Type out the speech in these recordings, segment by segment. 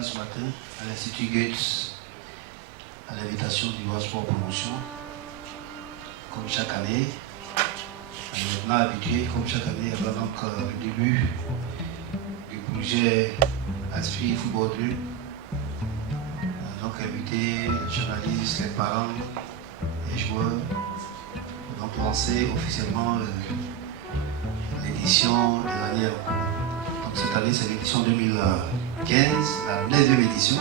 là ce matin à l'Institut Goethe à l'invitation du World Sport Promotion. Comme chaque année, on est maintenant habitué, comme chaque année, avant donc le début du projet Aspire Football Club. On a donc invité les journalistes, les parents, les joueurs, pour donc lancer officiellement l'édition des années en cours. Donc cette année, c'est l'édition 2015, la 9e édition.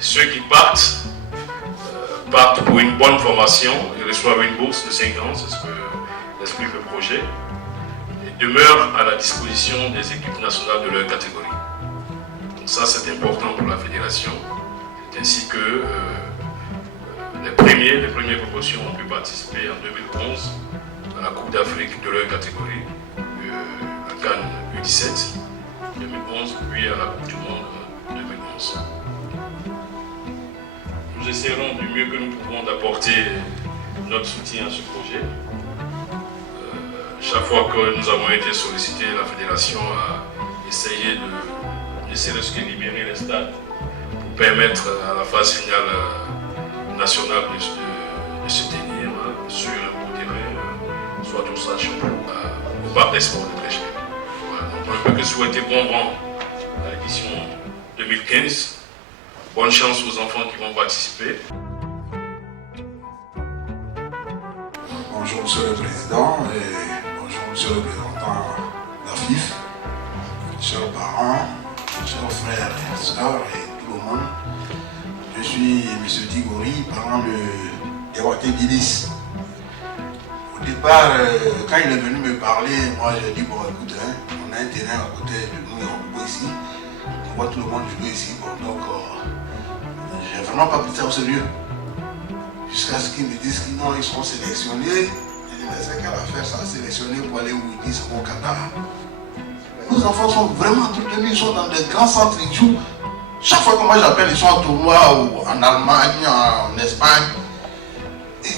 Ceux qui partent pour une bonne formation et reçoivent une bourse de 5 ans, c'est ce que explique le projet, et demeurent à la disposition des équipes nationales de leur catégorie. Donc ça, c'est important pour la fédération. C'est ainsi que les premières promotions ont pu participer en 2011 à la Coupe d'Afrique de leur catégorie, à Cannes U17, 2011, puis à la Coupe du Monde 2011. Nous essaierons du mieux que nous pouvons d'apporter notre soutien à ce projet. Chaque fois que nous avons été sollicités, la fédération a essayé de ne serait-ce que libérer les stades pour permettre à la phase finale nationale de se tenir sur un beau terrain, soit au Sachon ou au Parc des Sports de Trècheville. Voilà, donc on ne peut que souhaiter bon vent à l'édition 2015. Bonne chance aux enfants qui vont participer. Bonjour Monsieur le Président et bonjour Monsieur le représentant de la FIF, chers parents, chers frères et sœurs et tout le monde. Je suis M. Tigori, parent de Ewaté Bidis. Au départ, quand il est venu me parler, moi j'ai dit bon écoute, on a un terrain à côté de nous et on peut ici. On voit tout le monde jouer ici. Bon, donc j'ai vraiment pas pris ça au sérieux. Jusqu'à ce qu'ils me disent qu'ils non, ils seront sélectionnés. J'ai dit mais c'est quelle affaire ça, sélectionner pour aller où ils disent au Qatar. Nos enfants sont vraiment entretenus, ils sont dans des grands centres, ils jouent. Chaque fois que moi j'appelle, ils sont en tournoi ou en Allemagne, en Espagne. Et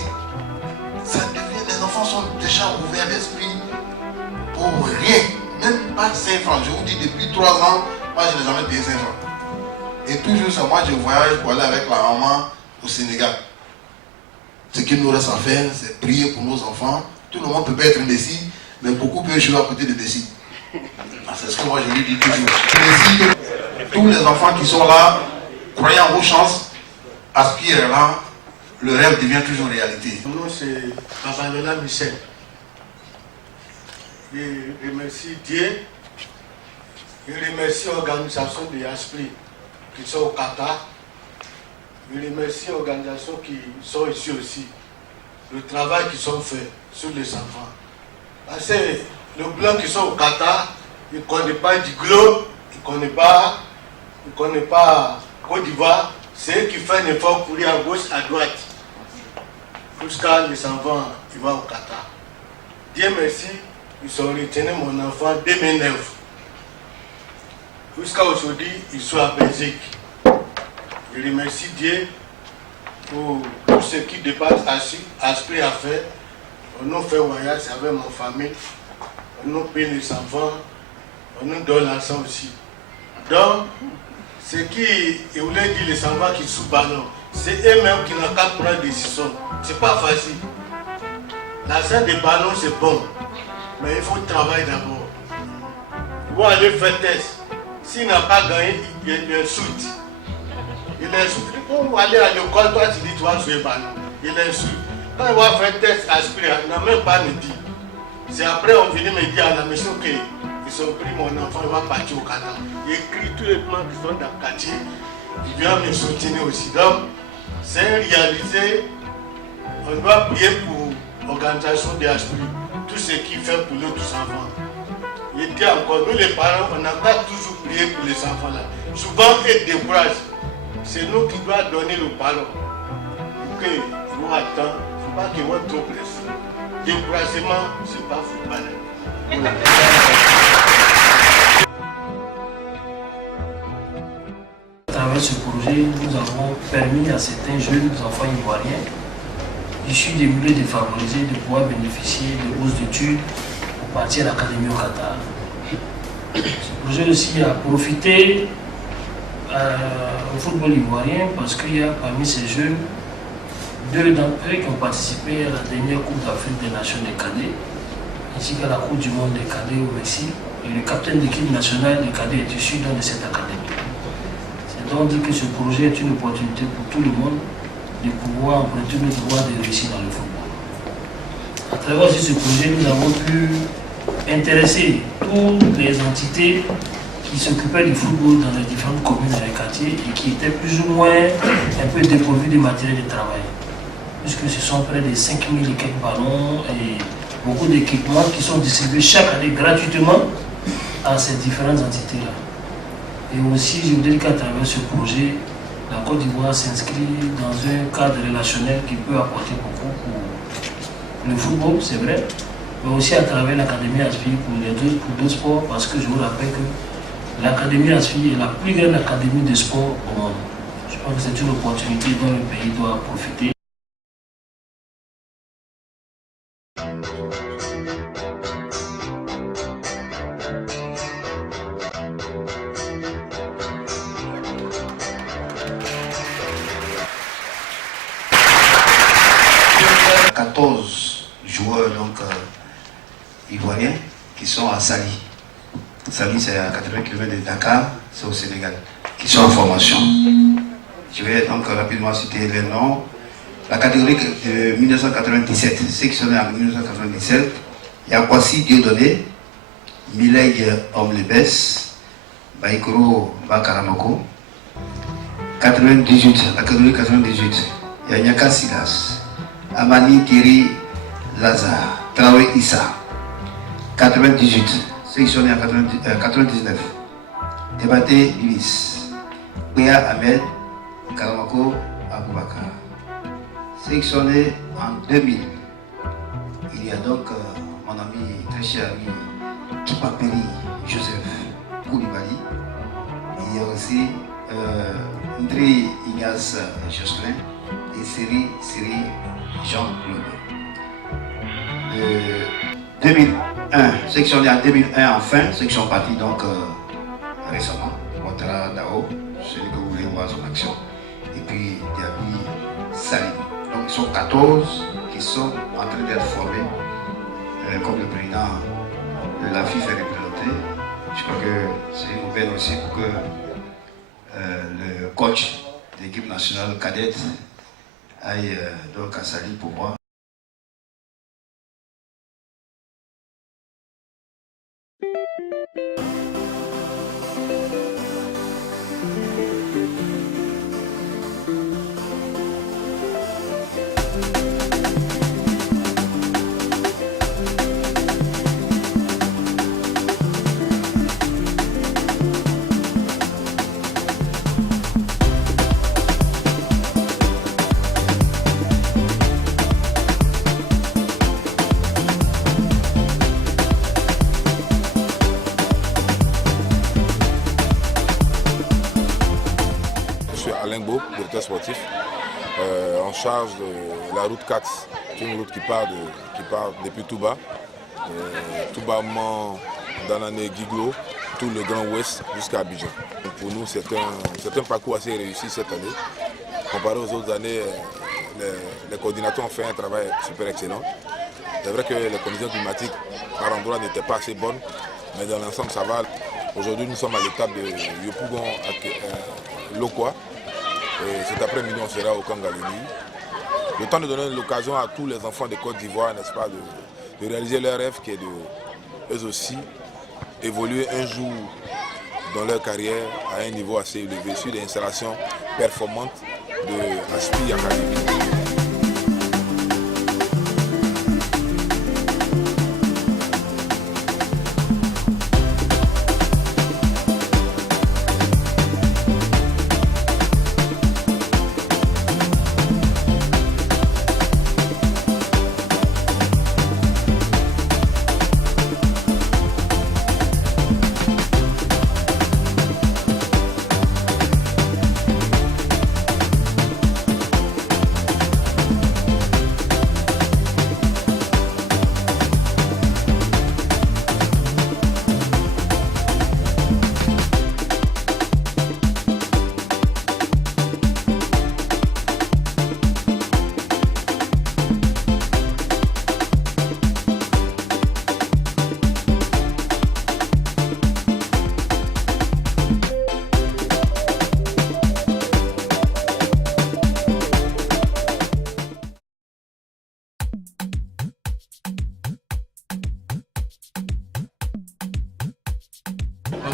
ça devient, les enfants sont déjà ouverts d'esprit pour rien. Même pas 5 francs. Je vous dis, depuis 3 ans, moi je n'ai jamais payé 5 francs. Et toujours ça, moi je voyage pour aller avec la maman au Sénégal. Ce qu'il nous reste à faire, c'est prier pour nos enfants. Tout le monde ne peut pas être Messi, mais beaucoup peuvent jouer à côté de Messi. C'est ce que moi je lui dis toujours. Messi, tous les enfants qui sont là, croyant en vos chances, aspirent là, le rêve devient toujours réalité. Mon nom c'est Babalela Michel. Je remercie Dieu, je remercie l'organisation de Aspire qui sont au Qatar. Je remercie l'organisation qui sont ici aussi. Le travail qu'ils ont fait sur les enfants. Parce que les blancs qui sont au Qatar, ils ne connaissent pas du globe, ils ne connaissent pas Côte d'Ivoire. C'est eux qui font un effort pour aller à gauche, à droite. Jusqu'à les enfants qui vont au Qatar. Dieu merci, ils ont retenu mon enfant en 2009. Jusqu'à aujourd'hui, ils sont à Belgique. Je remercie Dieu pour tout ce qui dépasse Aspire à faire. On a fait voyage avec ma famille, on a payé les enfants, on nous donne l'argent aussi. Donc, ce qui voulait dire les enfants qui sont ballon, c'est eux-mêmes qui n'ont qu'à prendre des décisions. Ce n'est pas facile. L'argent des ballons c'est bon, mais il faut travailler d'abord. Il faut aller faire test. S'il n'a pas gagné, il insulte. Il insulte. Pour aller à l'école, toi tu dis tu vas jouer ballon. Il insulte. Quand il va faire test Aspire, il n'a même pas me dit. C'est après on vient me dire à la maison qu'ils ont pris mon enfant, il va partir au Qatar. Il écrit tous les plans qui sont dans le quartier. Il vient me soutenir aussi. Donc, c'est réalisé. On doit prier pour l'organisation de Aspire. Tout ce qu'il fait pour nos enfants. Il dit encore, nous les parents, on n'a pas toujours prié pour les enfants là. Souvent, ils découragent. C'est nous qui devons donner le ballon. Pour qu'ils vont attendre. Il ne faut pas qu'ils vont trop pressés. Découragement, ce n'est pas football. À travers ce projet, nous avons permis à certains jeunes enfants ivoiriens issus des milieux défavorisés de pouvoir bénéficier de bourses d'études pour partir à l'académie au Qatar. Ce projet aussi a profité au football ivoirien parce qu'il y a parmi ces jeunes 2 d'entre eux qui ont participé à la dernière Coupe d'Afrique des Nations des cadets, ainsi qu'à la Coupe du Monde des cadets au Mexique. Et le capitaine de l'équipe nationale des cadets est issu de cette académie. C'est donc dit que ce projet est une opportunité pour tout le monde de pouvoir emprunter le droit de réussir dans le football. À travers aussi ce projet, nous avons pu intéresser toutes les entités qui s'occupaient du football dans les différentes communes et les quartiers et qui étaient plus ou moins un peu dépourvues de matériel de travail. Puisque ce sont près de 5000 et quelques ballons et beaucoup d'équipements qui sont distribués chaque année gratuitement à ces différentes entités-là. Et aussi, je voudrais dire qu'à travers ce projet, la Côte d'Ivoire s'inscrit dans un cadre relationnel qui peut apporter beaucoup pour le football, c'est vrai, mais aussi à travers l'Académie ASFI pour d'autres sports, parce que je vous rappelle que l'Académie ASFI est la plus grande académie de sport au monde. Je pense que c'est une opportunité dont le pays doit profiter. Joueurs donc, ivoiriens qui sont à Sali. Sali, c'est à 80 km de Dakar, c'est au Sénégal, qui sont en formation. Je vais donc rapidement citer les noms. La catégorie de 1997, ceux qui sont nés en 1997, il y a Kwasi Dieudonné, Milei Omlebes, Baïkoro Bakaramoko. 98, la catégorie 98, il y a Nyaka Silas, Amani Thierry Lazare, Traoré Issa. 98, ceux qui sont nés en 99, Débaté Luis, Béa Ahmed, Karamako Aboubakar. Ceux qui sont nés en 2000, il y a donc mon ami, très cher ami, Kipaperi Joseph Koulibaly. Il y a aussi Ndri Ignace Jocelyn et Siri Jean-Claude. 2001, ceux qui sont nés en 2001 enfin, ceux qui sont partis donc récemment, Ouattara Dao, celui que vous voulez voir son action, et puis Diaby Salim. Donc ils sont 14 qui sont en train d'être formés, comme le président de la FIFA est représenté. Je crois que c'est une nouvelle aussi pour que le coach de l'équipe nationale cadette aille donc à Sali pour voir. Directeur sportif, en charge de la route 4, c'est une route qui part depuis Touba, Touba, Man, Danané, Guiglo, tout le Grand Ouest jusqu'à Abidjan. Donc pour nous, c'est un parcours assez réussi cette année. Comparé aux autres années, les coordinateurs ont fait un travail super excellent. C'est vrai que les conditions climatiques par endroits n'étaient pas assez bonnes, mais dans l'ensemble ça va. Aujourd'hui, nous sommes à l'étape de Yopougon à Lokwa. Et cet après-midi, on sera au Kangalini. Le temps de donner l'occasion à tous les enfants de Côte d'Ivoire, n'est-ce pas, de réaliser leur rêve qui est de, eux aussi, évoluer un jour dans leur carrière à un niveau assez élevé sur des installations performantes de Aspi Academy.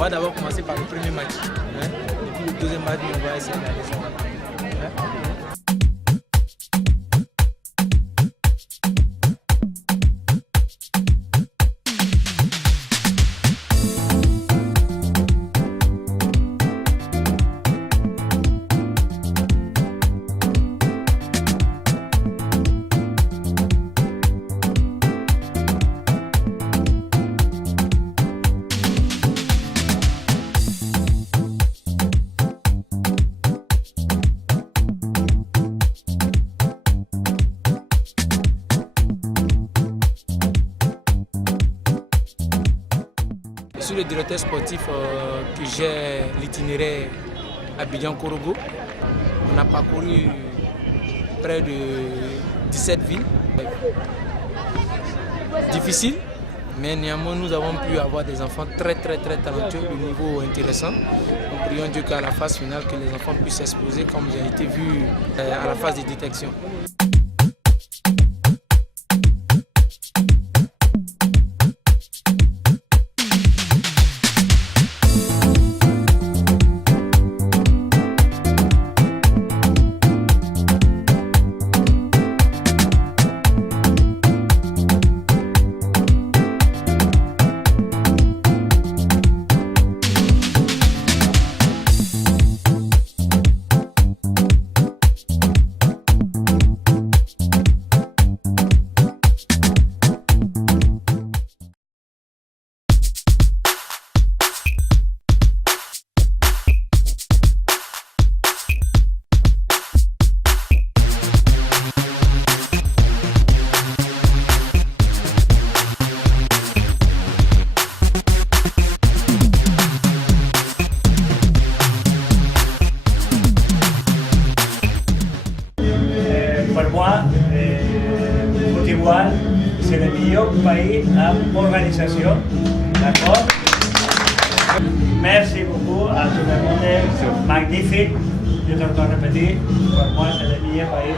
va d'abord commencer par le premier match. Hein? Et puis le deuxième match, on va essayer d'aller sur la Je suis le directeur sportif que j'ai l'itinéraire Abidjan-Korogo. On a parcouru près de 17 villes. Difficile, mais néanmoins nous avons pu avoir des enfants très talentueux, le niveau intéressant. Nous prions Dieu qu'à la phase finale, que les enfants puissent s'exposer comme j'ai été vu à la phase de détection. Pour moi, Côte d'Ivoire, c'est le meilleur pays en organisation. D'accord? Merci beaucoup à tout le monde. C'est magnifique. Je te le répéter. Pour moi, c'est le meilleur pays.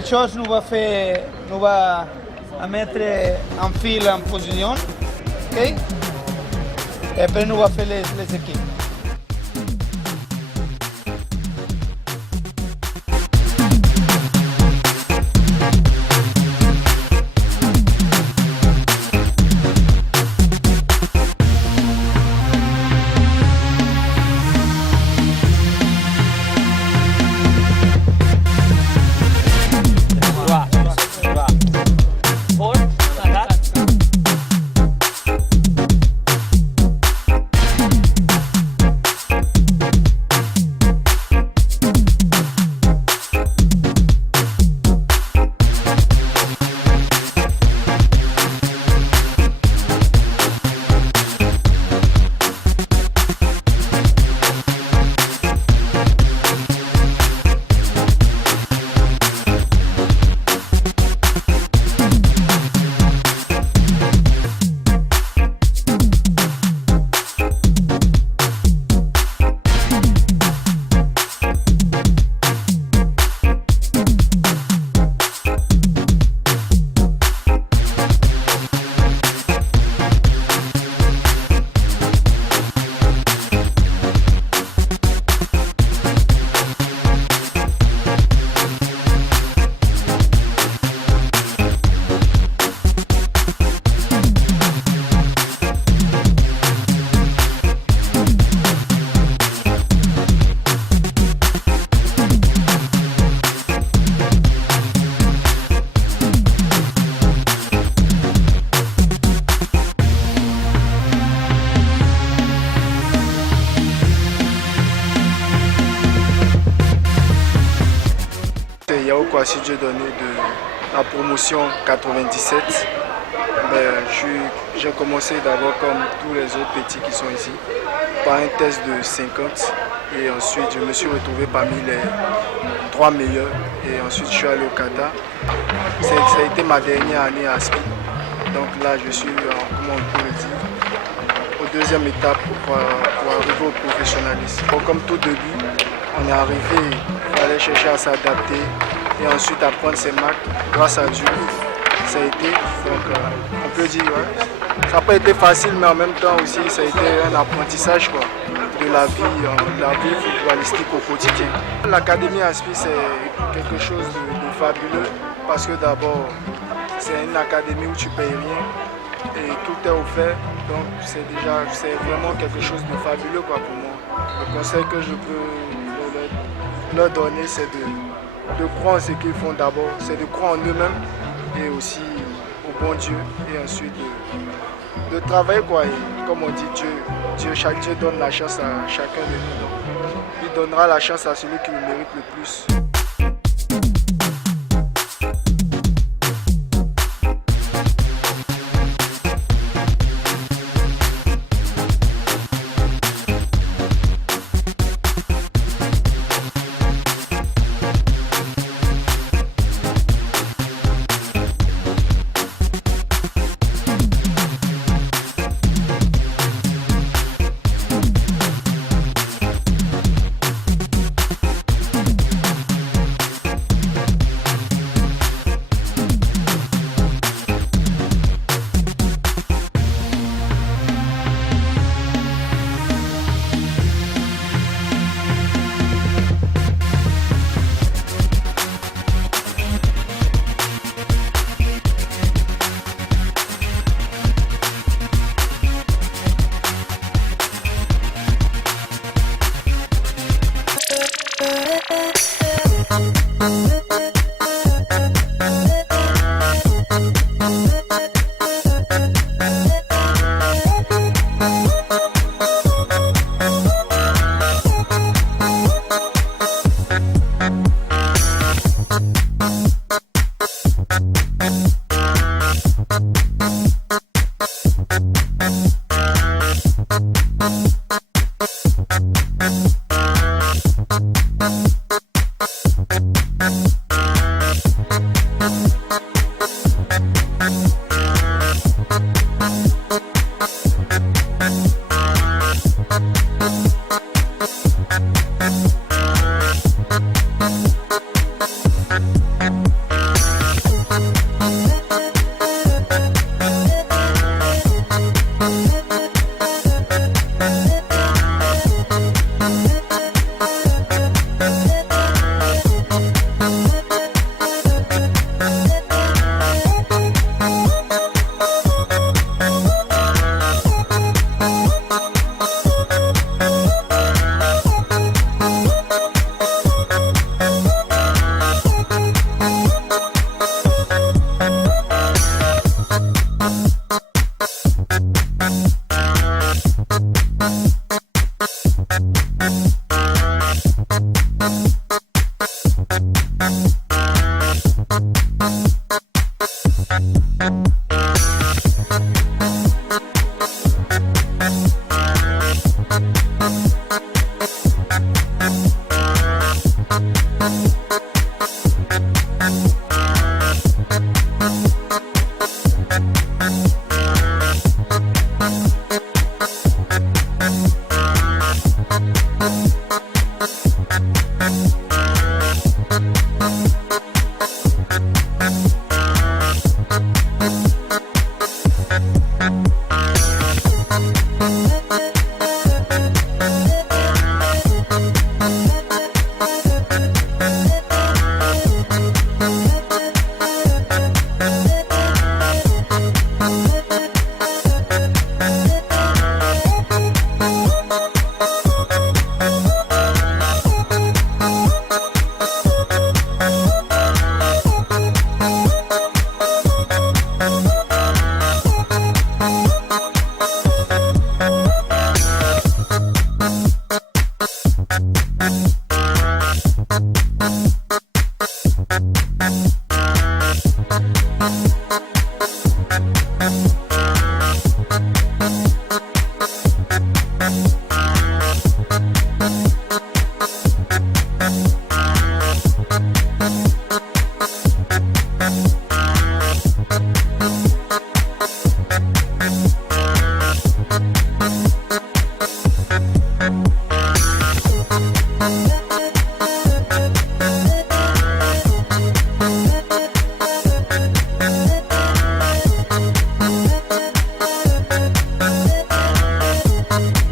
première chose, nous va mettre un fil en position. Okay? Et après, nous allons faire les équipes. Yaoukwasi Dieu donné de la promotion 97. J'ai commencé d'abord comme tous les autres petits qui sont ici, par un test de 50 et ensuite je me suis retrouvé parmi les 3 meilleurs et ensuite je suis allé au Qatar. Ça a été ma dernière année à Aspi, donc là je suis, comment on peut le dire, aux deuxième étape pour arriver au professionnalisme. Bon, comme tout début, on est arrivé, il fallait chercher à s'adapter et ensuite apprendre ses marques. Grâce à Dieu, ça a été, donc on peut dire, ouais, ça n'a pas été facile, mais en même temps aussi, ça a été un apprentissage quoi, de la vie footballistique au quotidien. L'académie Aspi, c'est quelque chose de fabuleux parce que d'abord, c'est une académie où tu ne payes rien et tout est offert, donc c'est vraiment quelque chose de fabuleux quoi, pour moi. Le conseil que je peux leur donner, c'est de croire en ce qu'ils font d'abord, c'est de croire en eux-mêmes et aussi au bon Dieu et ensuite de travailler quoi. Et comme on dit, chaque Dieu donne la chance à chacun de nous. Donc, il donnera la chance à celui qui le mérite le plus.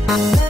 Thank you.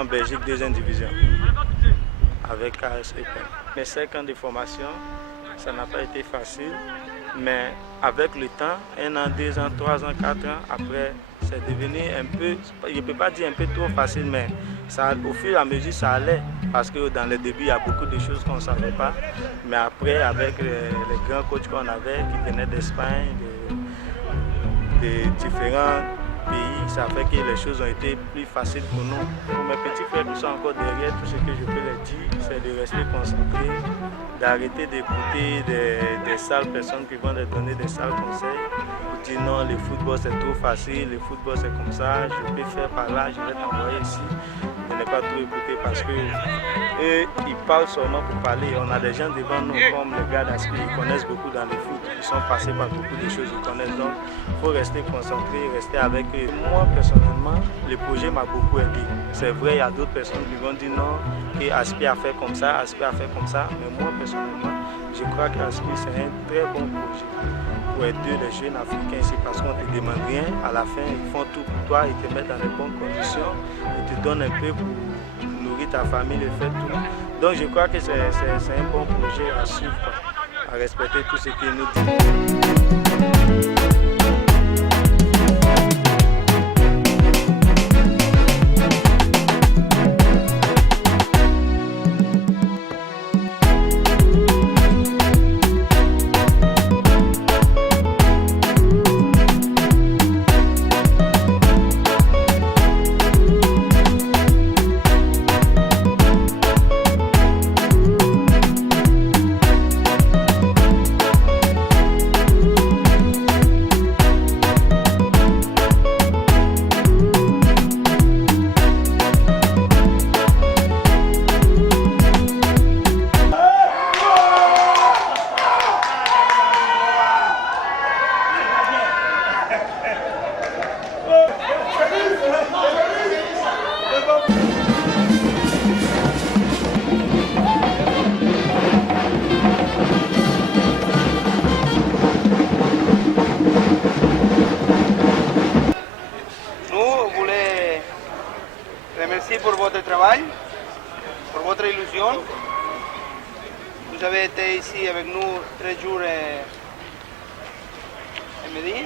en Belgique 2e division avec KS Eupen. Mes 5 ans de formation, ça n'a pas été facile, mais avec le temps, 1 an, 2 ans, 3 ans, 4 ans, après, c'est devenu un peu, je ne peux pas dire un peu trop facile, mais ça, au fur et à mesure, ça allait. Parce que dans le début, il y a beaucoup de choses qu'on ne savait pas. Mais après, avec les grands coachs qu'on avait, qui venaient d'Espagne, de différents pays, ça fait que les choses ont été plus faciles pour nous. Pour mes petits frères qui sont encore derrière, tout ce que je peux leur dire, c'est de rester concentrés, d'arrêter d'écouter des sales personnes qui vont leur donner des sales conseils. Pour dire non, le football c'est trop facile, le football c'est comme ça, je peux faire par là, je vais t'envoyer ici. De ne pas trop écouter parce que eux, ils parlent seulement pour parler. On a des gens devant nous comme les gars d'Aspi, ils connaissent beaucoup dans le foot, ils sont passés par beaucoup de choses, ils connaissent. Donc il faut rester concentré, rester avec eux. Moi personnellement, le projet m'a beaucoup aidé. C'est vrai, il y a d'autres personnes qui vont dire non, que Aspi a fait comme ça, Aspi a fait comme ça. Mais moi personnellement, je crois qu'Aspi c'est un très bon projet pour aider les jeunes Africains ici parce qu'on ne te demande rien. À la fin, ils font tout pour toi, ils te mettent dans les bonnes conditions, ils te donnent un peu pour nourrir ta famille, le faire tout. Donc je crois que c'est un bon projet à suivre, à respecter tout ce qu'ils nous disent. Pour votre travail, pour votre illusion. Vous avez été ici avec nous 3 jours et midi.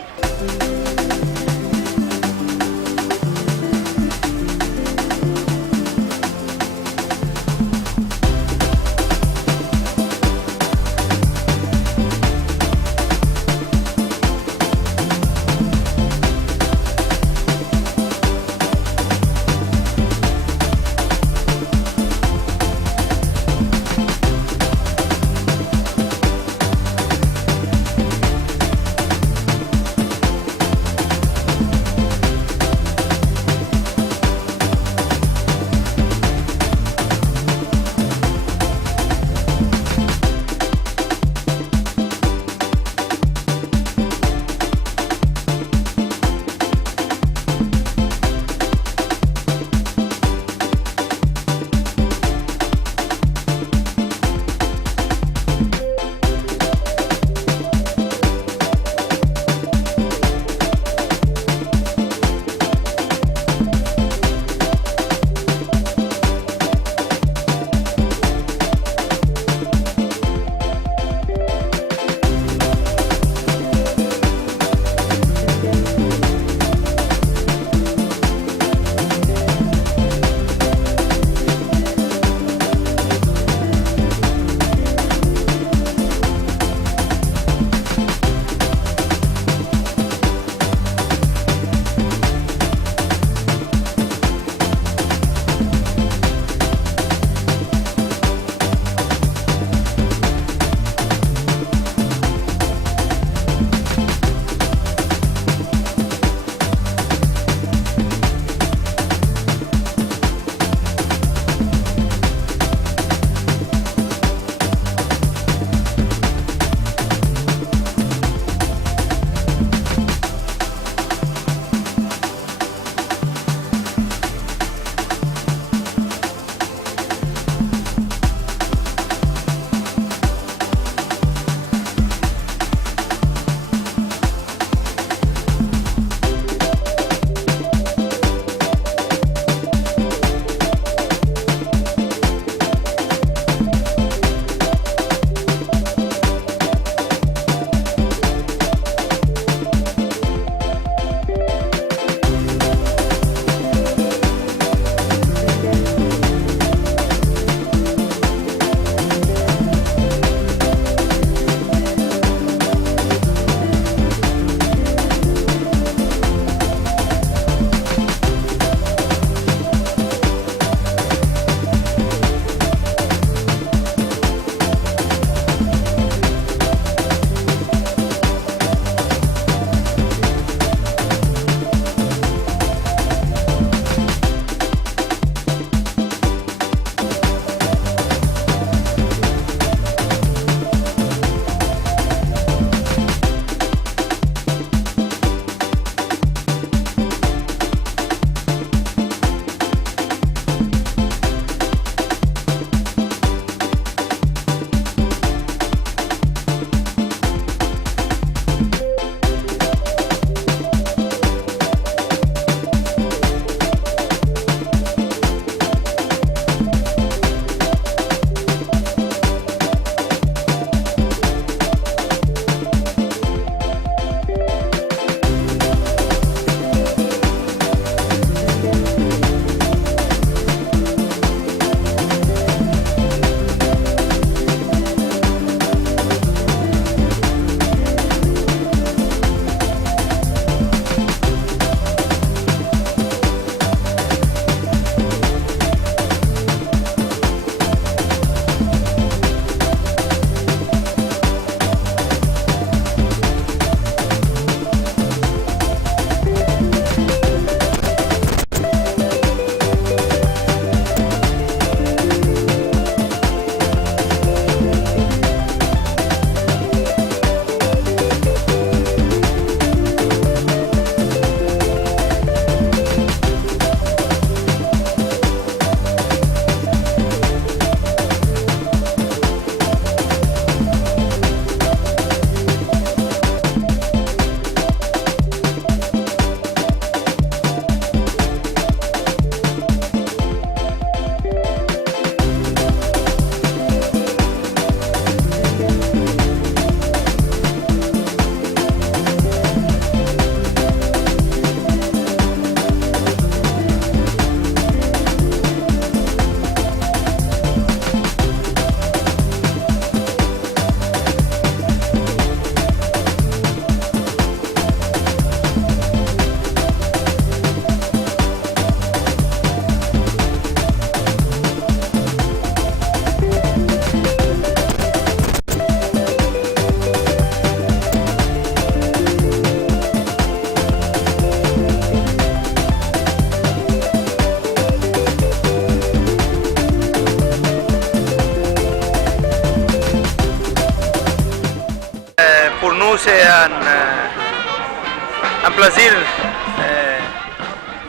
Pour nous, c'est un plaisir,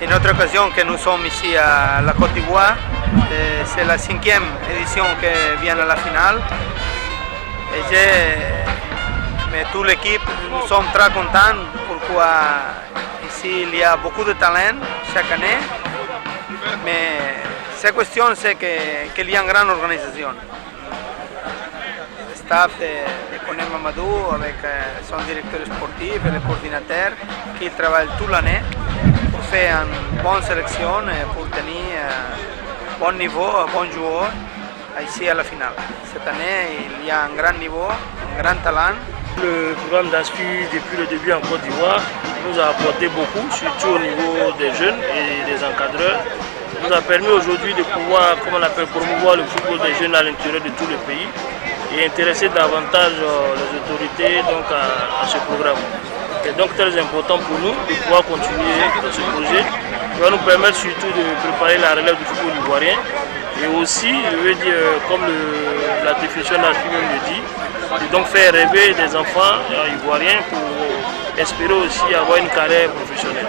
une autre occasion que nous sommes ici à la Côte d'Ivoire. C'est la 5e édition qui vient à la finale. Mais toute l'équipe, nous sommes très contents. Pourquoi ici il y a beaucoup de talent chaque année. Mais la question c'est qu'il y a une grande organisation. Le staff de Koné Mamadou avec son directeur sportif et le coordinateur qui travaillent toute l'année pour faire une bonne sélection et pour tenir un bon niveau, un bon joueur ici à la finale. Cette année, il y a un grand niveau, un grand talent. Le programme d'ASPI depuis le début en Côte d'Ivoire nous a apporté beaucoup, surtout au niveau des jeunes et des encadreurs. Nous a permis aujourd'hui de pouvoir, comme on appelle, promouvoir le football des jeunes à l'intérieur de tout le pays et intéresser davantage les autorités donc, à ce programme. C'est donc très important pour nous de pouvoir continuer dans ce projet qui va nous permettre surtout de préparer la relève du football ivoirien et aussi, je veux dire, comme la définition d'ASPI le dit, de donc faire rêver des enfants ivoiriens pour espérer aussi avoir une carrière professionnelle.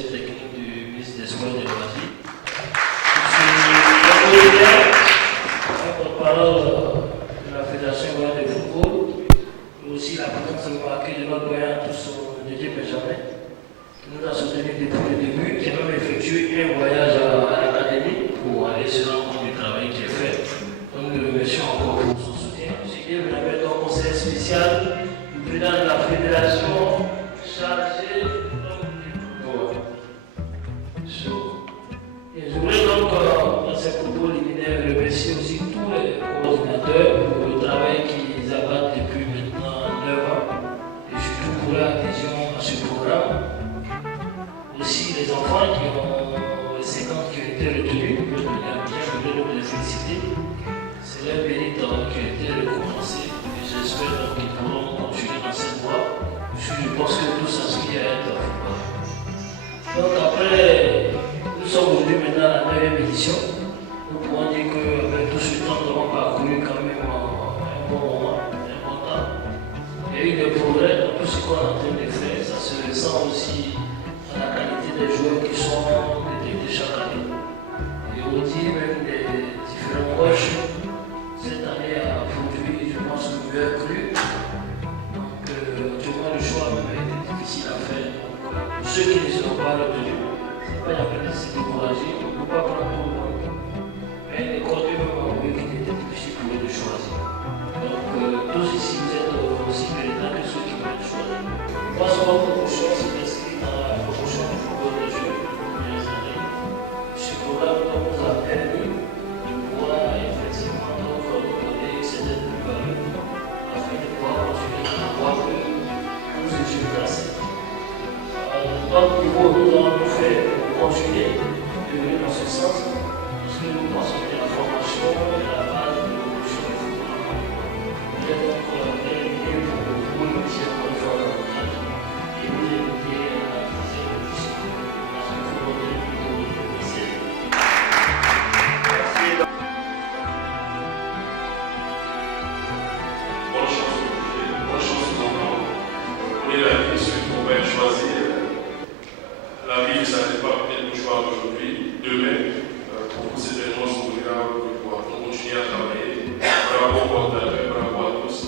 conseiller technique du ministre des Sports et des Loisirs. Je suis porte-parole de la Fédération Ivoirienne de football, et aussi la présence remarquée de notre doyen Didier Benjamin, qui nous a soutenus depuis le début, qui a même effectué un voyage à l'académie pour aller se rendre compte du travail qui est fait. Donc nous le remercions encore pour son soutien. Didier Benjamin, donc conseiller spécial du président de la fédération chargé du football. Et je voudrais donc, dans ces propos liminaires, remercier aussi tous les coordinateurs pour le travail qu'ils abattent depuis maintenant 9 ans, et surtout pour leur adhésion à ce programme. Aussi les enfants les 50 qui ont été retenus, je voudrais les féliciter. C'est leur mérite qui a été récompensé, et j'espère qu'ils pourront continuer dans cette voie, puisque je pense que tout s'inscrit à être football. Donc après, nous sommes venus maintenant à la 9e édition. Nous pouvons dire qu'avec tout ce temps, nous avons parcouru quand même un bon moment, un bon temps. Il y a eu des progrès dans tout ce qu'on est en train de faire. Ça se ressent aussi dans la qualité des joueurs qui sont détectés chaque année. Et aussi même des différents coachs. Cette année a produit, je pense, le meilleur cru. Donc, du moins, le choix même a été difficile à faire. Donc, pour ceux qui ne seront pas retenus, il n'y a pas de se décourager, on ne peut pas prendre tout le monde. Mais les contenus m'ont avoué qu'il était difficile pour eux de choisir. Donc, tous ici, vous êtes aussi méritants que ceux qui vont être choisis. Moi, sur ma promotion, c'est inscrit dans la promotion du football de jeu des premières années. Ce programme nous a permis de pouvoir effectivement nous donner certaines plus-values afin de pouvoir continuer à avoir nous étions classés. Notre niveau, nous allons nous faire continuer de venir dans ce sens, parce que nous pensons que la formation est la base de l'évolution du football. Il y a donc un lieu pour vous initier encore une fois davantage et vous éviter la deuxième édition, parce qu'il faut donner le niveau de série. Merci. Bonne chance aux enfants. Vous connaissez la vie de ceux qui vont pas être choisis. La vie, ça n'est pas peut-être le choix d'aujourd'hui, demain, pour vous, c'est tellement souhaitable de pouvoir continuer à travailler par rapport aux coordinateurs, par rapport à tous.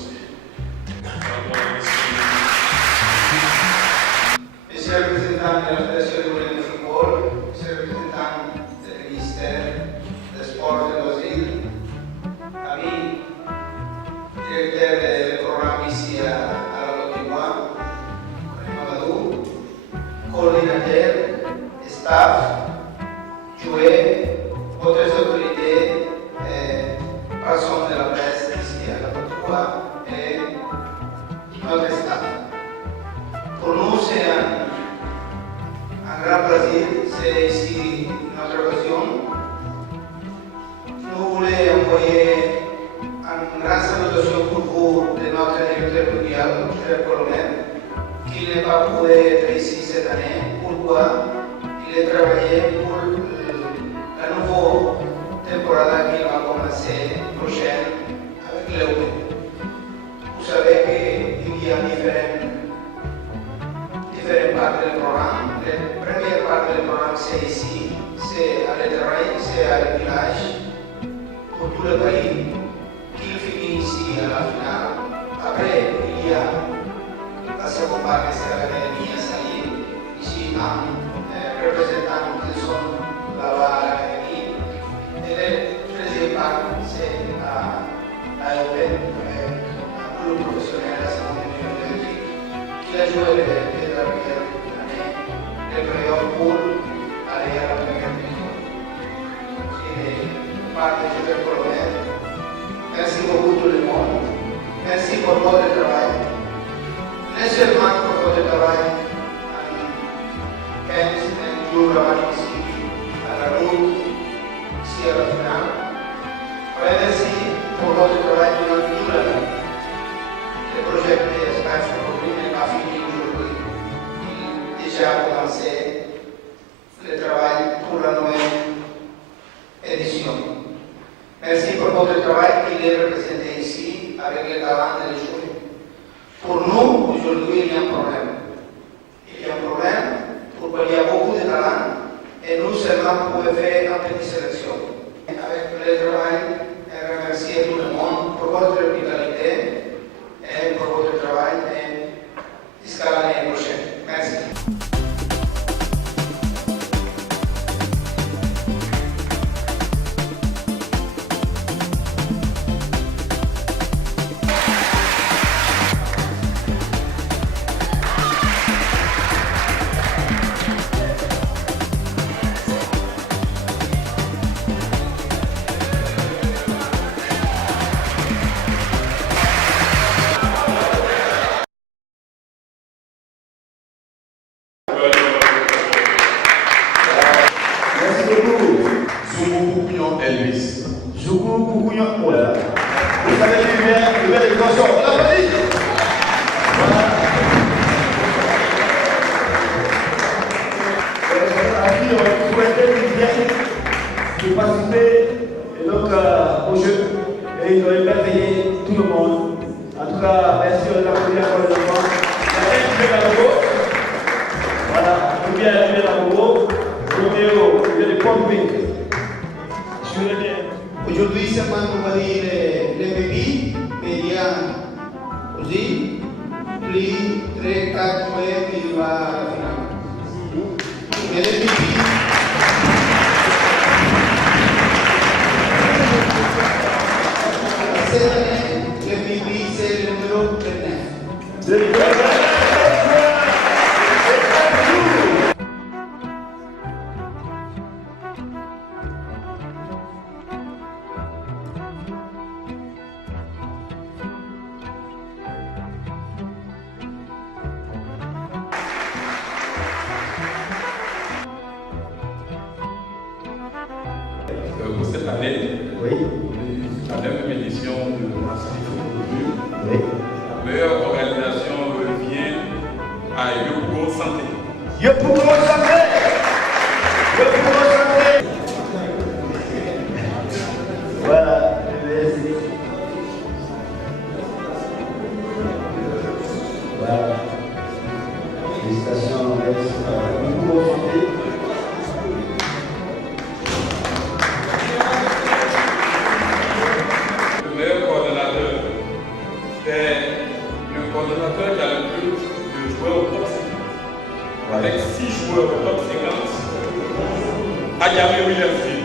Monsieur le représentant de la Fédération ivoirienne de football, monsieur le représentant du ministère des Sports et des Loisirs, amis, directeur des programmes ici à la Côte d'Ivoire, Mamadou, coordinateur, staff, joueurs, autres autorités, personnes de la presse ici à la Côte d'Ivoire et notre staff. Pour nous, c'est un grand plaisir, c'est ici notre occasion. Nous voulons envoyer une grande salutation pour vous de notre directeur mondial, le colonel, qui n'est pas pu être ici cette année. Pourquoi? Il est travaillé pour la nouvelle temporada qui va commencer prochaine avec l'Europe. Vous savez qu'il y a différentes parties du programme. La première partie du programme, c'est ici, c'est à l'étranger, c'est à le village, pour tout le pays, qui finit ici à la finale. Après, il y a la seconde partie, c'est à l'académie à Saïd, ici en représentant qui sont là-bas à l'académie. Et la deuxième partie, c'est à l'Open, un groupe professionnel à la seconde division de Belgique, qui a joué la première année, les playoffs pour aller à la première division. C'est partie du colonel. Merci beaucoup tout le monde. Merci pour votre travail. Non seulement pour votre travail en 15 jours avant ici, à la route, ici à la finale. Mais merci pour votre travail durant toute l'année. Le projet d'espace aujourd'hui n'est pas fini aujourd'hui. Il a déjà commencé le travail pour la nouvelle édition. Merci pour votre travail qui est représenté ici avec le talent des joueurs. Pour nous, aujourd'hui, il y a un problème. Il y a un problème, pourquoi il y a beaucoup de de faire une petite sélection. Avec le travail, et remercier tout le monde pour votre hospitalité et pour votre travail et jusqu'à l'année prochaine. Merci. Elvis. Zougou Koukouyon, oh là. Vous savez qui vient, le bel consort. On l'a pas dit. Voilà. À qui on souhaitait qu'il vienne, de participer donc, au jeu. Et il doit émerveiller tout le monde. En tout cas, merci de l'applaudir pour les enfants. Il y a un qui vient à Bobo. Voilà, il vient à Bobo. Roméo, il vient de Pompier. Aujourd'hui, seulement pour dire les bébés, médias aussi, plus 3-4 mois qu'il va à la finale. Mais les bébés, cette année, les bébés, c'est le numéro 29. Pour cette année, la même édition de la Football, la meilleure organisation revient à Yopougo Santé. Yopougo Santé! Yopougo Santé! Voilà, merci. Voilà. Félicitations, Yopougo Santé. Coordonnateur qui a le plus de joueurs au top 50. Avec 6 joueurs au top 50, Ayame Williamson.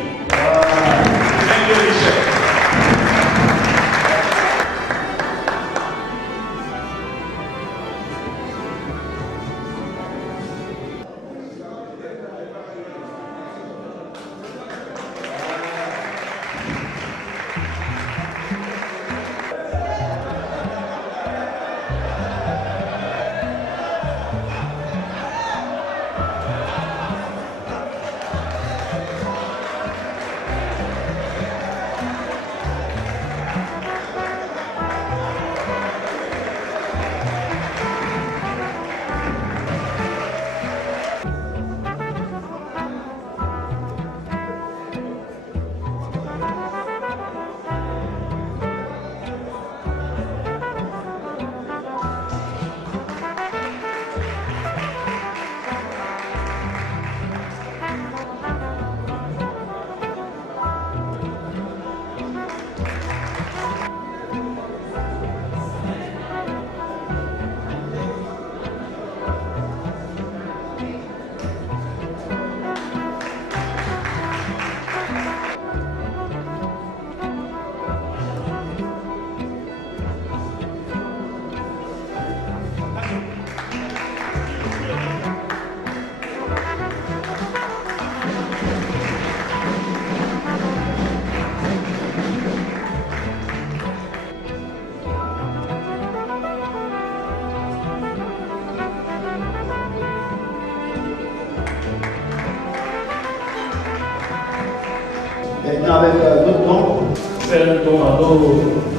Maintenant avec d'autres dons, faire un don à nos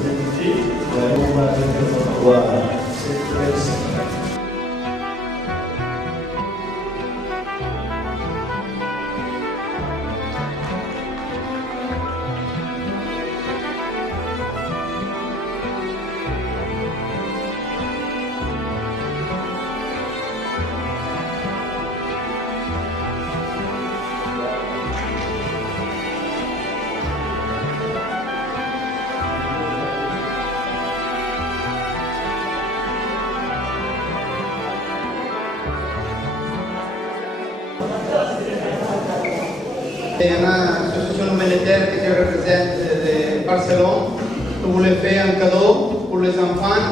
invités, on va voir cette merci. Il y a une association humanitaire que je représente de Barcelone, qui voulait faire un cadeau pour les enfants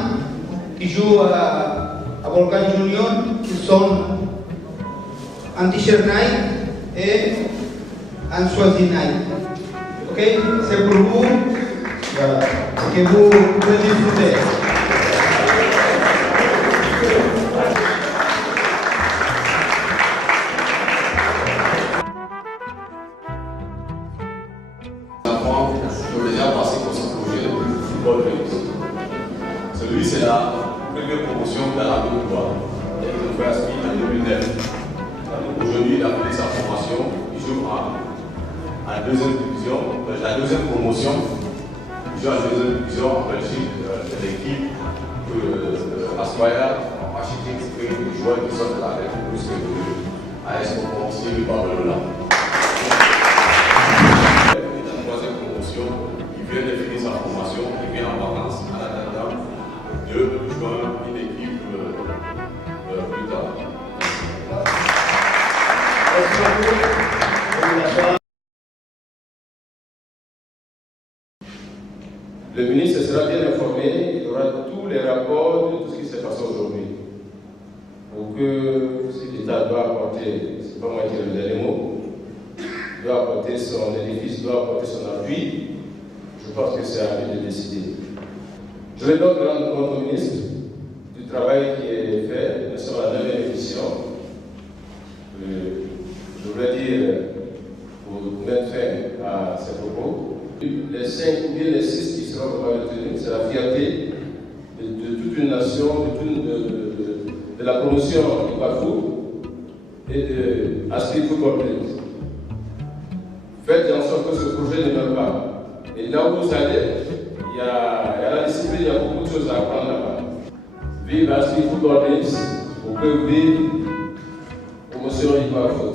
qui jouent à Volcan Junior, qui sont en t-shirt Nike et en choisi Nike. Ok? C'est pour vous, voilà, que vous pouvez disfruter. Celui, c'est la première promotion de la Côte-d'Ivoire. Elle a fait inscrire en 2009. Aujourd'hui, il a fait sa formation. Il joue en deuxième division, la deuxième promotion. Il joue en deuxième division en Belgique. L'équipe Asquire, en architecte, les joueurs qui sont de la République de AS Concordia Barcelone. La troisième promotion, il vient de finir sa formation, il vient en vacances à la Tata de joindre une équipe plus tard. Le ministre sera bien informé, il aura tous les rapports de tout ce qui s'est passé aujourd'hui. Pour que ce l'État doit apporter, c'est pas moi qui ai le dernier mot, doit apporter son édifice, doit apporter son appui, je pense que c'est à lui de décider. Je vais donc rendre compte au ministre du travail qui est fait. Nous sommes à la 9e édition. Je voudrais dire, pour mettre fin à ces propos, les 5 ou bien les 6 qui seront retenus, c'est la fierté de toute une nation, de la promotion du Carrefour et de Aspire Football Club. Faites en sorte que ce projet ne meure pas. Et là où vous allez, il y a la discipline, il y a beaucoup de choses à apprendre là-bas. Vive Aspire Football Club, pour que vive promotion du Carrefour.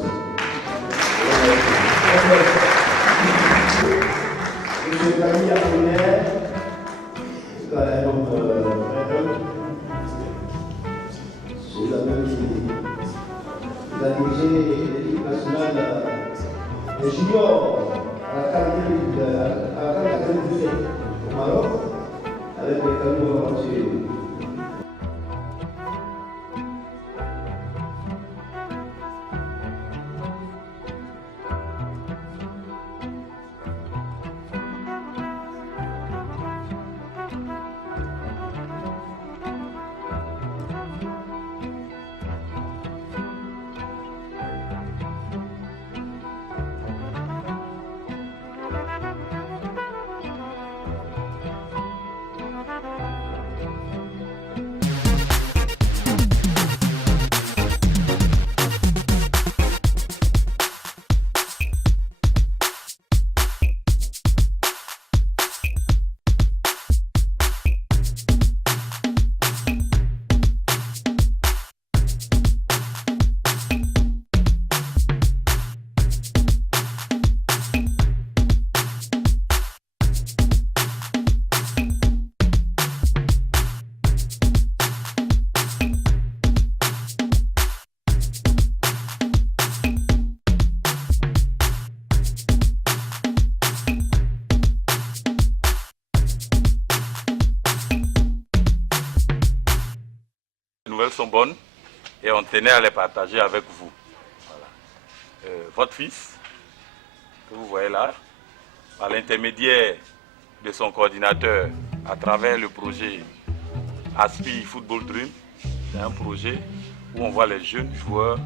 Monsieur Camille Apollinaire, c'est un homme c'est la même il a dirigé l'équipe nationale des juniors à la qualité au Maroc avec les Camerounais entiers. Sont bonnes et on tenait à les partager avec vous. Voilà. Votre fils, que vous voyez là, par l'intermédiaire de son coordinateur, à travers le projet Aspire Football Dream, c'est un projet où on voit les jeunes joueurs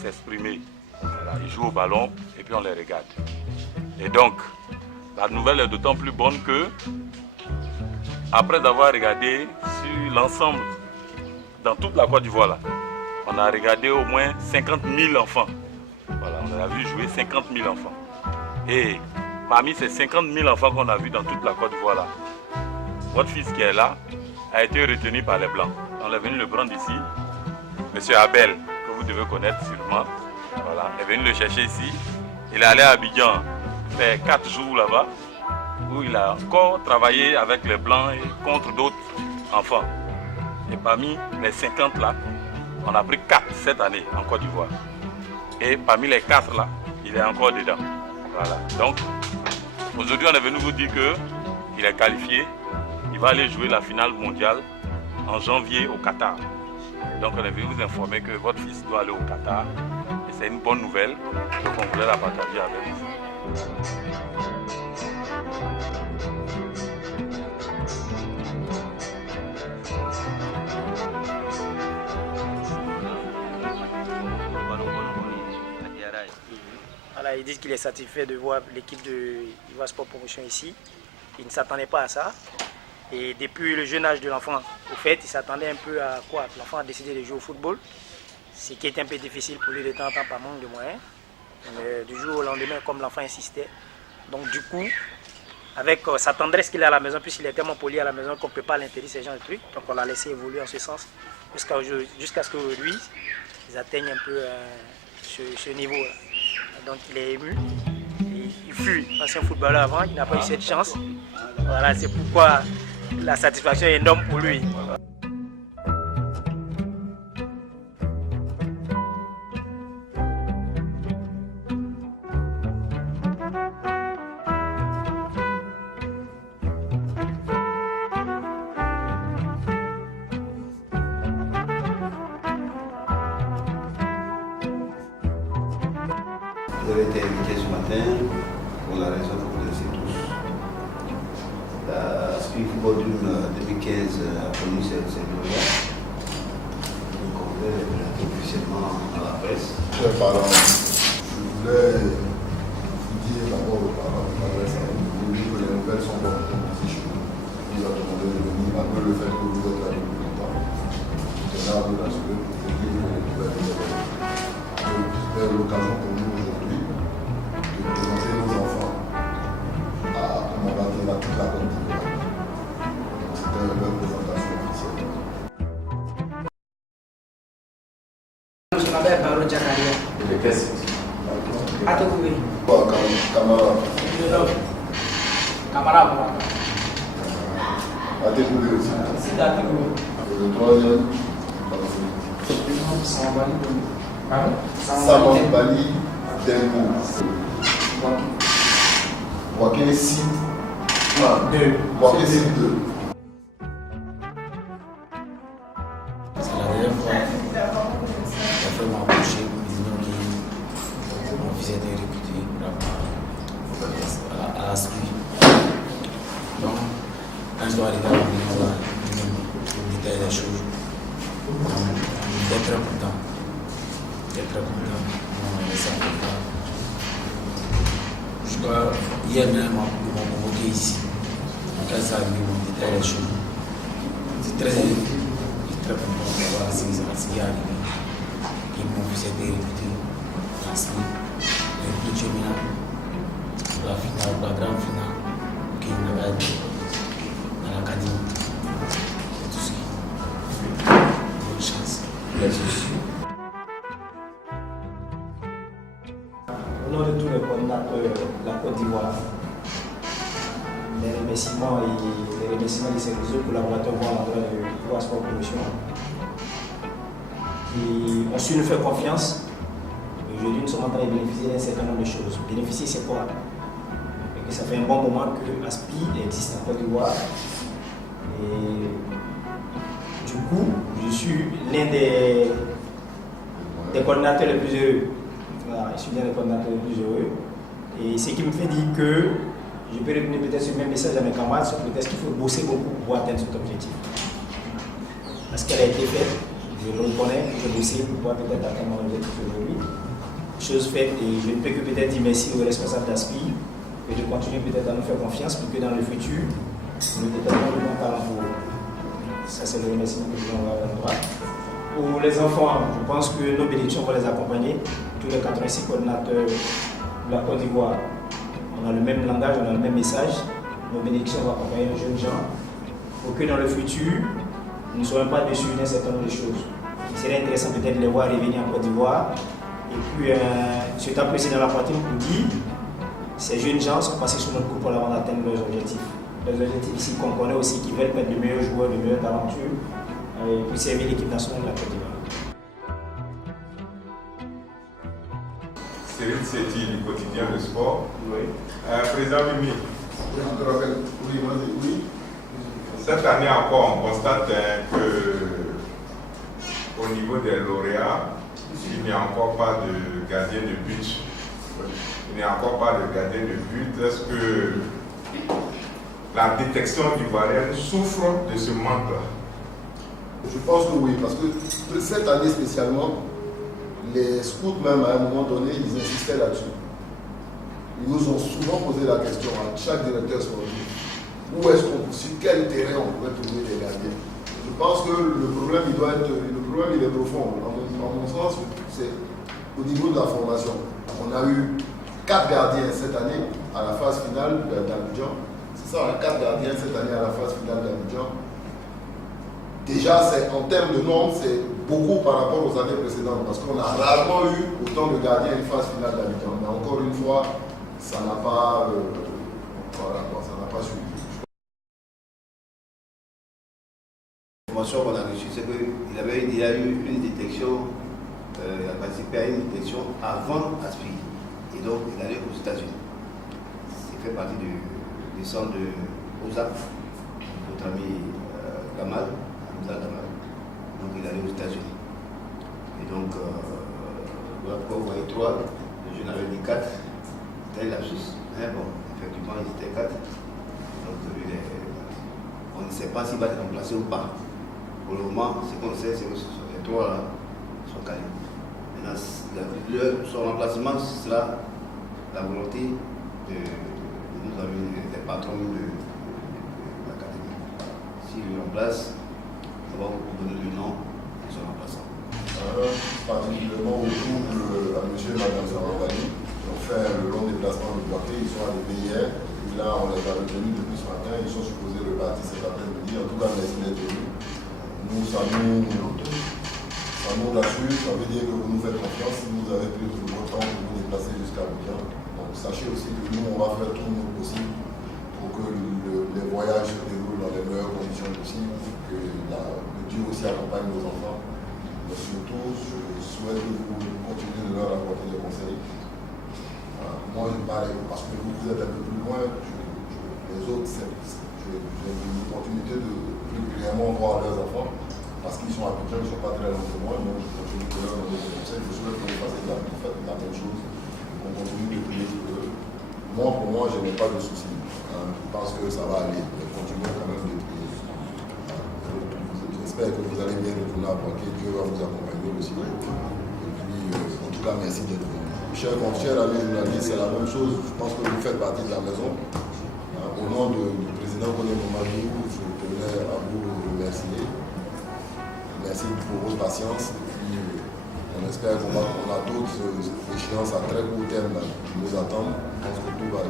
s'exprimer. Voilà. Ils jouent au ballon et puis on les regarde. Et donc, la nouvelle est d'autant plus bonne que, après avoir regardé sur l'ensemble dans toute la Côte d'Ivoire, on a regardé au moins 50 000 enfants. Voilà, on a vu jouer 50 000 enfants. Et parmi ces 50 000 enfants qu'on a vus dans toute la Côte d'Ivoire, votre fils qui est là a été retenu par les Blancs. On est venu le prendre ici. Monsieur Abel, que vous devez connaître sûrement, voilà, est venu le chercher ici. Il est allé à Abidjan faire 4 jours là-bas, où il a encore travaillé avec les Blancs et contre d'autres enfants. Et parmi les 50 là, on a pris 4 cette année en Côte d'Ivoire. Et parmi les 4 là, il est encore dedans. Voilà. Donc, aujourd'hui, on est venu vous dire qu'il est qualifié. Il va aller jouer la finale mondiale en janvier au Qatar. Donc, on est venu vous informer que votre fils doit aller au Qatar. Et c'est une bonne nouvelle. Donc, on voulait la partager avec vous. Voilà, ils disent qu'il est satisfait de voir l'équipe de Ivoire Sport Promotion ici. Il ne s'attendait pas à ça. Et depuis le jeune âge de l'enfant, au fait, il s'attendait un peu à quoi? L'enfant a décidé de jouer au football, ce qui est un peu difficile pour lui de temps en temps par manque de moyens. Mais du jour au lendemain, comme l'enfant insistait. Donc du coup, avec sa tendresse qu'il a à la maison, puisqu'il est tellement poli à la maison qu'on ne peut pas l'interdire ces genres de trucs. Donc on l'a laissé évoluer en ce sens jusqu'à ce qu'aujourd'hui, ils atteignent un peu ce niveau-là. Donc il est ému. Il fut ancien footballeur avant, il n'a pas eu cette chance. Voilà, c'est pourquoi la satisfaction est énorme pour lui. Vous avez été invité ce matin pour la raison que vous connaissez tous. La Speed Football 2015 a connu ses lauréats. Donc on voulait les présenter officiellement à la presse. Chers parents, je voulais vous dire d'abord aux parents de m'adresser à vous dire que les nouvelles sont bonnes comme ici chez nous. Nous attendons de venir malgré le fait que vous êtes là depuis longtemps. C'est là de l'assurer pour vous dire que les nouvelles sont bonnes. C'est l'occasion pour nous aujourd'hui de présenter nos enfants à commander la toute la Côte d'Ivoire. C'était leur présentation officielle. Je m'appelle Baro Jakaria. Et de quel site? Atogoué. Camara. Camara. Atogoué aussi. C'est Atogoué. Et le troisième? Sambali. Sambali Dengo. Wakene site 2. Wakene site 2. C'est la dernière fois la femme m'a approché pour me dire que mon fils était recruté à la SPI. Donc, quand je dois arriver à la maison, je me détaille les choses. J'étais très content. Hier même, ils m'ont convoqué ici. Quand ça arrive, ils m'ont détaillé les choses. C'est très content de voir ce qui est arrivé. Ils m'ont vu cette réputé. Le plus terminal, la finale, la grande finale, qui m'a gagné dans l'académie. C'est tout ce qui est. Bonne chance. Merci. Au nom de tous les coordinateurs de la Côte d'Ivoire, les remerciements des services collaborateurs vont à l'endroit de Ivoire Sport Promotion. Ils ont su nous faire confiance. Aujourd'hui, nous sommes en train de bénéficier d'un certain nombre de choses. Bénéficier, c'est quoi? Et que ça fait un bon moment que l'ASPI existe en Côte d'Ivoire. Et du coup, je suis l'un des coordinateurs les plus heureux. Voilà, je suis l'un des coordinateurs les plus heureux. Et ce qui me fait dire que je peux revenir peut-être sur le même message à mes camarades, sur peut-être qu'il faut bosser beaucoup pour atteindre cet objectif. Parce qu'elle a été faite, je le reconnais, j'ai bossé pour pouvoir peut-être atteindre mon objectif aujourd'hui. Chose faite, et je ne peux que peut-être dire merci aux responsables d'ASPI et de continuer peut-être à nous faire confiance pour que dans le futur, nous déterminons le bon talent pour eux. Ça, c'est le remerciement que je vous envoie à l'endroit. Pour les enfants, je pense que nos bénédictions vont les accompagner. Tous les 86 coordinateurs de la Côte d'Ivoire, on a le même langage, on a le même message. Nos bénédictions vont accompagner nos jeunes gens pour que dans le futur, nous ne soyons pas déçus d'un certain nombre de choses. Il serait intéressant peut-être de les voir revenir en Côte d'Ivoire. Et puis, je suis apprécié dans la partie pour dire ces jeunes gens sont passés sur notre coupole avant d'atteindre leurs objectifs. Leurs objectifs ici qu'on connaît aussi, qui veulent mettre de meilleurs joueurs, de meilleures talentueux pour servir l'équipe nationale de la Côte d'Ivoire. Cyril Setti du quotidien Le Sport. Oui. Président Mimi. Oui. Cette année encore, on constate que au niveau des lauréats, il n'y a encore pas de gardien de but. Il n'y a encore pas de gardien de but. Est-ce que la détection ivoirienne souffre de ce manque-là? Je pense que oui, parce que cette année spécialement, les scouts même à un moment donné, ils insistaient là-dessus. Ils nous ont souvent posé la question à chaque directeur sportif. Sur quel terrain on pourrait trouver des gardiens? Je pense que le problème il est profond. En mon sens, c'est au niveau de la formation. On a eu 4 gardiens cette année à la phase finale d'Abidjan. C'est ça, 4 gardiens cette année à la phase finale d'Abidjan. Déjà, en termes de nombre, c'est beaucoup par rapport aux années précédentes, parce qu'on a rarement eu autant de gardiens à une phase finale d'Abidjan. Mais encore une fois, ça n'a pas, ça n'a pas suivi. L'information qu'on a reçue, c'est qu'il y a eu une détection, il a participé à une détection avant Aspi. Et donc, il allait aux États-Unis. Il fait partie du centre de OSAP, notre ami Gamal. Donc il allait aux États-Unis. Et donc, voilà pourquoi vous voyez 3, je n'avais dit 4, c'était la Suisse. Mais bon, effectivement, ils étaient 4. Donc on ne sait pas s'il va être remplacé ou pas. Pour le moment, ce qu'on sait, c'est que les 3 là sont calés. Maintenant, son remplacement sera la volonté de nos amis, des patrons de l'académie. S'il le remplace, on va vous donner le nom de son remplaçant. Particulièrement au couple à M. et Mme Zaravani, qui ont fait le long déplacement de Boaké. Ils sont arrivés hier. Et là, on les a retenus depuis ce matin. Ils sont supposés repartir cet après-midi. En tout cas, merci d'être venus. Nous, ça nous rassure. Ça veut dire que vous nous faites confiance. Si vous avez pris tout votre temps pour vous déplacer jusqu'à Abidjan. Donc, sachez aussi que nous, on va faire tout le possible pour que les voyages se déroulent dans les meilleures conditions possibles. Que Dieu aussi accompagne nos enfants. Mais surtout, je souhaite que vous continuez de leur apporter des conseils. Moi, je parle parce que vous êtes un peu plus loin. Les autres, j'ai une opportunité de régulièrement voir leurs enfants parce qu'ils sont habitués, ils ne sont pas très loin de moi. Donc, je continue de leur donner des conseils. Je souhaite que vous fassiez la même chose. On continue de prier pour eux. Moi, pour moi, je n'ai pas de soucis. Je pense que ça va aller. Mais continuons quand même de prier. J'espère que vous allez bien retourner à Boaké, Dieu va vous accompagner aussi. Et puis, en tout cas, merci d'être venu. Chers amis journalistes, c'est la même chose. Je pense que vous faites partie de la maison. Au nom du président René Mamadou, je tenais à vous remercier. Merci pour votre patience. Et puis, on espère qu'on a d'autres échéances à très court terme qui nous attendent. Je pense que tout va